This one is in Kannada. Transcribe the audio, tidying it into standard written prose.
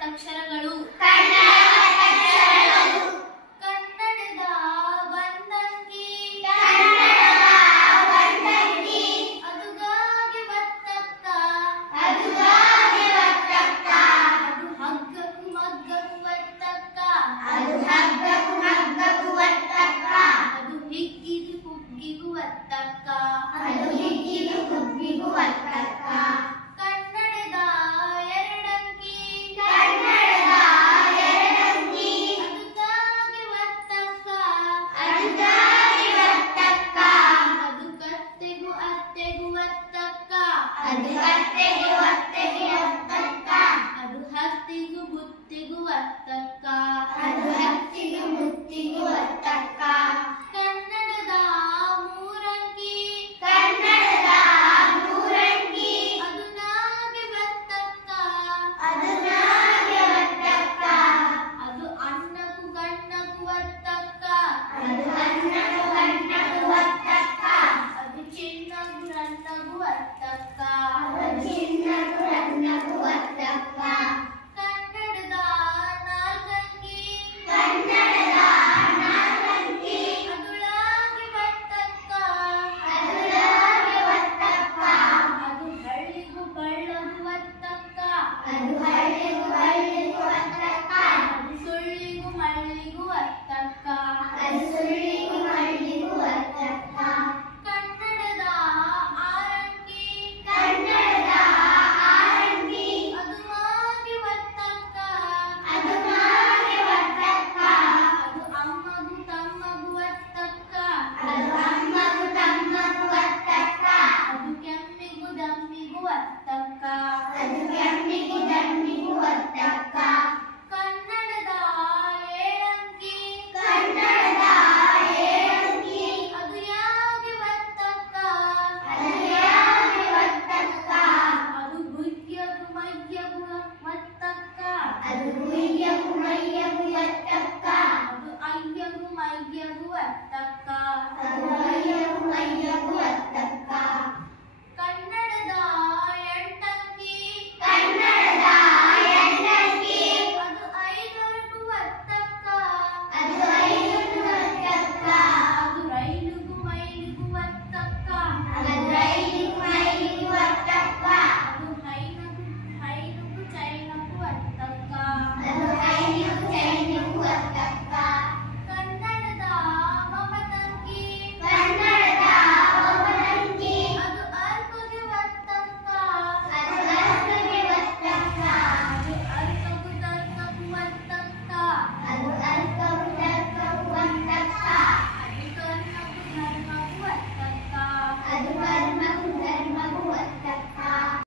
ಒತ್ತಕ್ಷರಗಳು. ಕನ್ನಡದ ಒಂದಂಗಿ ಅದುಗಾಗಿ ಒತ್ತಕ್ಕ ಅದು ಹಗ್ಗಕ್ಕೂ ಮಗ್ಗಕ್ಕೂ ಒತ್ತಕ್ಕ ಅದು ಹಿಗ್ಗಿದು ಹುಗ್ಗಿಗೂ ಒತ್ತಕ್ಕ ಕನ್ನಡದ ಎರಡಂಗಿ ಅದುಗಾಗಿ ಒತ್ತಕ್ಕ ಅದು ಕತ್ತೆಗೂ ಅತ್ತೆಗೂ ಒತ್ತಕ್ಕ ಅದು ಹತ್ತಿಗೂ ಬುತ್ತಿಗೂ ಒತ್ತಕ್ಕ ಕನ್ನಡದ ಮೂರಂಗಿ ಅದು ನಾಗೆ ಒತ್ತಕ್ಕ ಅದು ಅನ್ನಕ್ಕೂ ಗಣ್ಣಕ್ಕೂ ಒತ್ತಕ್ಕ ಅದು ಚಿನ್ನಗೂ ರನ್ನಗೂ ಒತ್ತಕ್ಕ ಕನ್ನಡದ ನಾಲ್ಕಂಗಿ ಅದುಳಾಗಿ ಒತ್ತಕ್ಕ ಅದು ಹಳ್ಳಿಗೂ ಬಳ್ಳಗೂ ಒತ್ತಕ್ಕ ಅದು ಸುಳ್ಳಿಗೂ ಮಳ್ಳಿಗೂ ಒತ್ತಕ್ಕ ಕನ್ನಡದ ಆರಂಗಿ ಅದು ಮಾಗಿ ಒತ್ತಕ್ಕ ಅದು ಅಮ್ಮಗೂ ತಮ್ಮಗೂ ಒತ್ತಕ್ಕ ಅದು ಕೆಮ್ಮಿಗೂ ದಮ್ಮಿಗೂ ಒತ್ತಕ್ಕ ಕನ್ನಡದ ಏಳಂಗಿ ಅದು ಯಾಗೆ ಒತ್ತಕ್ಕ ಅದು ಗುಯ್ಯಗೂ ಮಯ್ಯಗೂ ಒತ್ತಕ್ಕ ಅದು ಅಯ್ಯಗೂ ಮಯ್ಯಗೂ ಒತ್ತಕ್ಕ